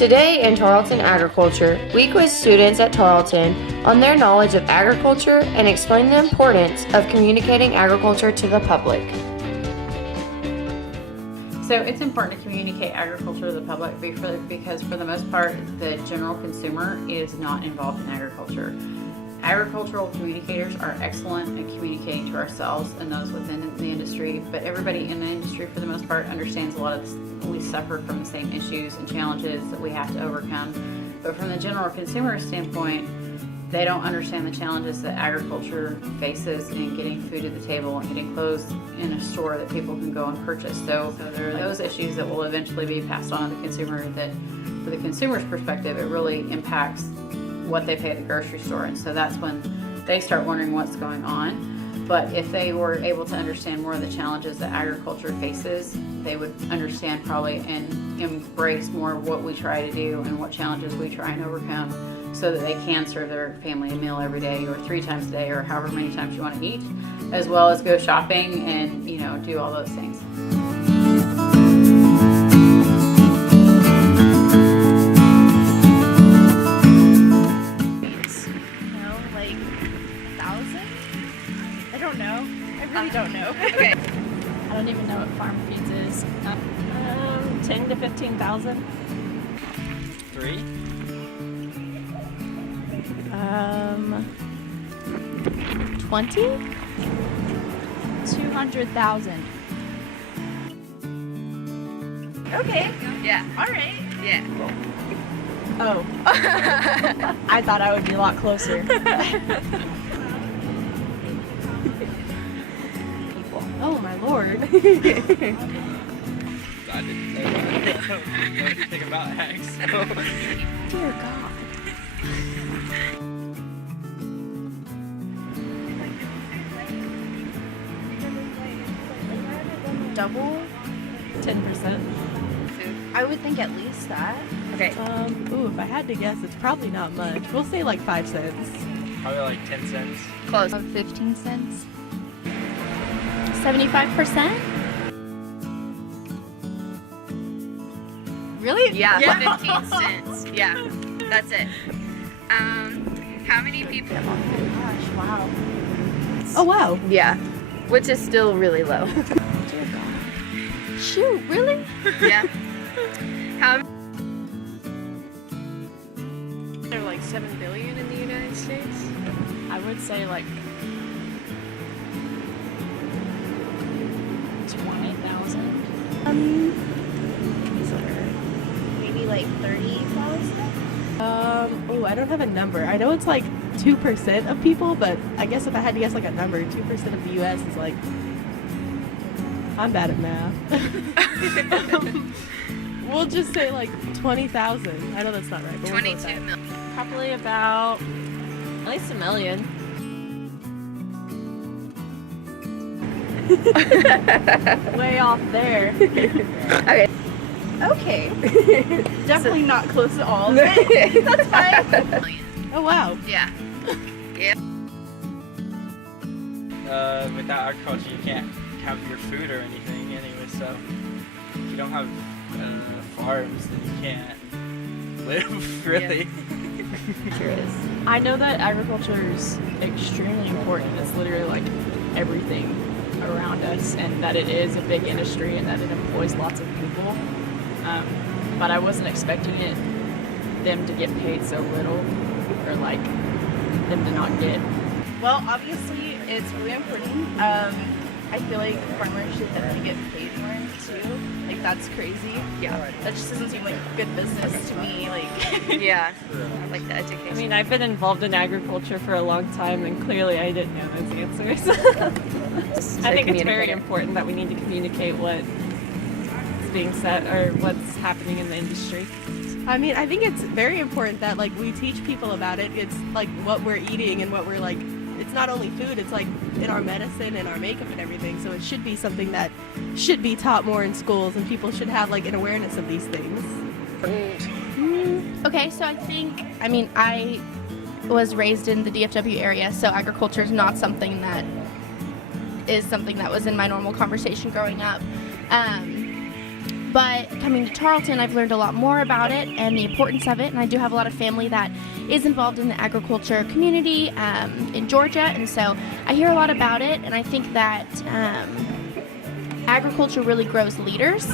Today in Tarleton Agriculture, we quiz students at Tarleton on their knowledge of agriculture and explain the importance of communicating agriculture to the public. So it's important to communicate agriculture to the public because for the most part, the general consumer is not involved in agriculture. Agricultural communicators are excellent at communicating to ourselves and those within the industry, but everybody in the industry for the most part understands a lot of this. We suffer from the same issues and challenges that we have to overcome. But from the general consumer standpoint, they don't understand the challenges that agriculture faces in getting food to the table and getting clothes in a store that people can go and purchase. So there are those issues that will eventually be passed on to the consumer that, for the consumer's perspective, it really impacts what they pay at the grocery store. And so that's when they start wondering what's going on. But if they were able to understand more of the challenges that agriculture faces, they would understand probably and embrace more of what we try to do and what challenges we try and overcome so that they can serve their family a meal every day or 3 times a day or however many times you want to eat, as well as go shopping and, do all those things. I don't know. Okay. I don't even know what farm feeds is. 10 to 15,000. 3. 20. 200,000. Okay. Yeah. All right. Yeah. Oh. I thought I would be a lot closer. Oh my lord. I didn't know anything about eggs. So. Dear God. Double? 10%. I would think at least that. Okay. If I had to guess, it's probably not much. We'll say like 5 cents. Probably like 10 cents. Close. 15 cents. 75%? Really? Yeah, 15 cents. Yeah, that's it. How many people? Oh my gosh, wow. Oh wow. Yeah, which is still really low. Dear God. Shoot, really? Yeah. How? There are like 7 billion in the United States. I would say like 20,000. Maybe like 30,000. I don't have a number. I know it's like 2% of people, but I guess if I had to guess like a number, 2% of the U.S. is like, I'm bad at math. We'll just say like 20,000. I know that's not right, but 22 million. Probably about at least 1 million. Way off there. Okay. Okay. Definitely not close at all. That's fine. Oh wow. Yeah. Yeah. Without agriculture, you can't have your food or anything anyway, so if you don't have farms, then you can't live, really. I know that agriculture is extremely important. It's literally like everything around us, and that it is a big industry and that it employs lots of people. But I wasn't expecting them to get paid so little, or like them to not get. Well, obviously, it's really important. I feel like farmers should definitely get paid more too. Like, that's crazy. Yeah. That just doesn't seem like good business to me. Like, Yeah. Like the education. I mean, I've been involved in agriculture for a long time, and clearly I didn't know those answers. I think it's very important that we need to communicate what's being said or what's happening in the industry. I mean, I think it's very important that like we teach people about it. It's like what we're eating and what we're like. It's not only food, it's like in our medicine and our makeup and everything. So it should be something that should be taught more in schools, and people should have like an awareness of these things. Okay, so I was raised in the DFW area, so agriculture is not something that was in my normal conversation growing up. But coming to Tarleton, I've learned a lot more about it and the importance of it, and I do have a lot of family that is involved in the agriculture community in Georgia, and so I hear a lot about it, and I think that agriculture really grows leaders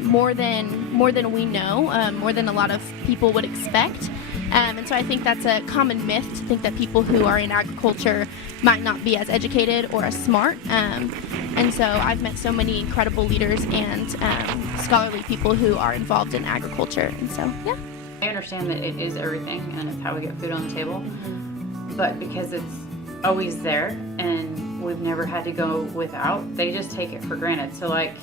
more than we know, more than a lot of people would expect. And so I think that's a common myth to think that people who are in agriculture might not be as educated or as smart. And so I've met so many incredible leaders and scholarly people who are involved in agriculture. And so, yeah. I understand that it is everything and it's how we get food on the table, but because it's always there and we've never had to go without, they just take it for granted. So like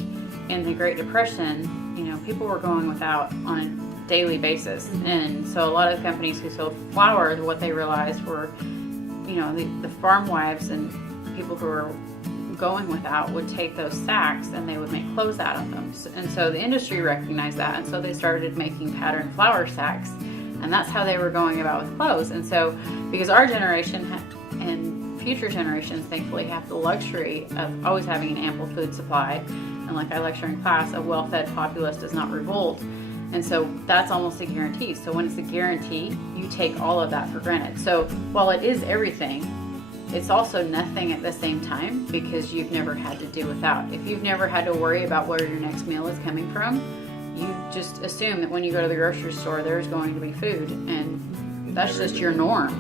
in the Great Depression, you know, people were going without on a daily basis, and so a lot of companies who sold flour, what they realized were, you know, the farm wives and people who were going without would take those sacks and they would make clothes out of them. And so the industry recognized that, and so they started making patterned flour sacks, and that's how they were going about with clothes. And so because our generation and future generations thankfully have the luxury of always having an ample food supply, and like I lecture in class, a well-fed populace does not revolt. And so that's almost a guarantee. So when it's a guarantee, you take all of that for granted. So while it is everything, it's also nothing at the same time, because you've never had to do without. If you've never had to worry about where your next meal is coming from, you just assume that when you go to the grocery store, there's going to be food, and that's just your norm.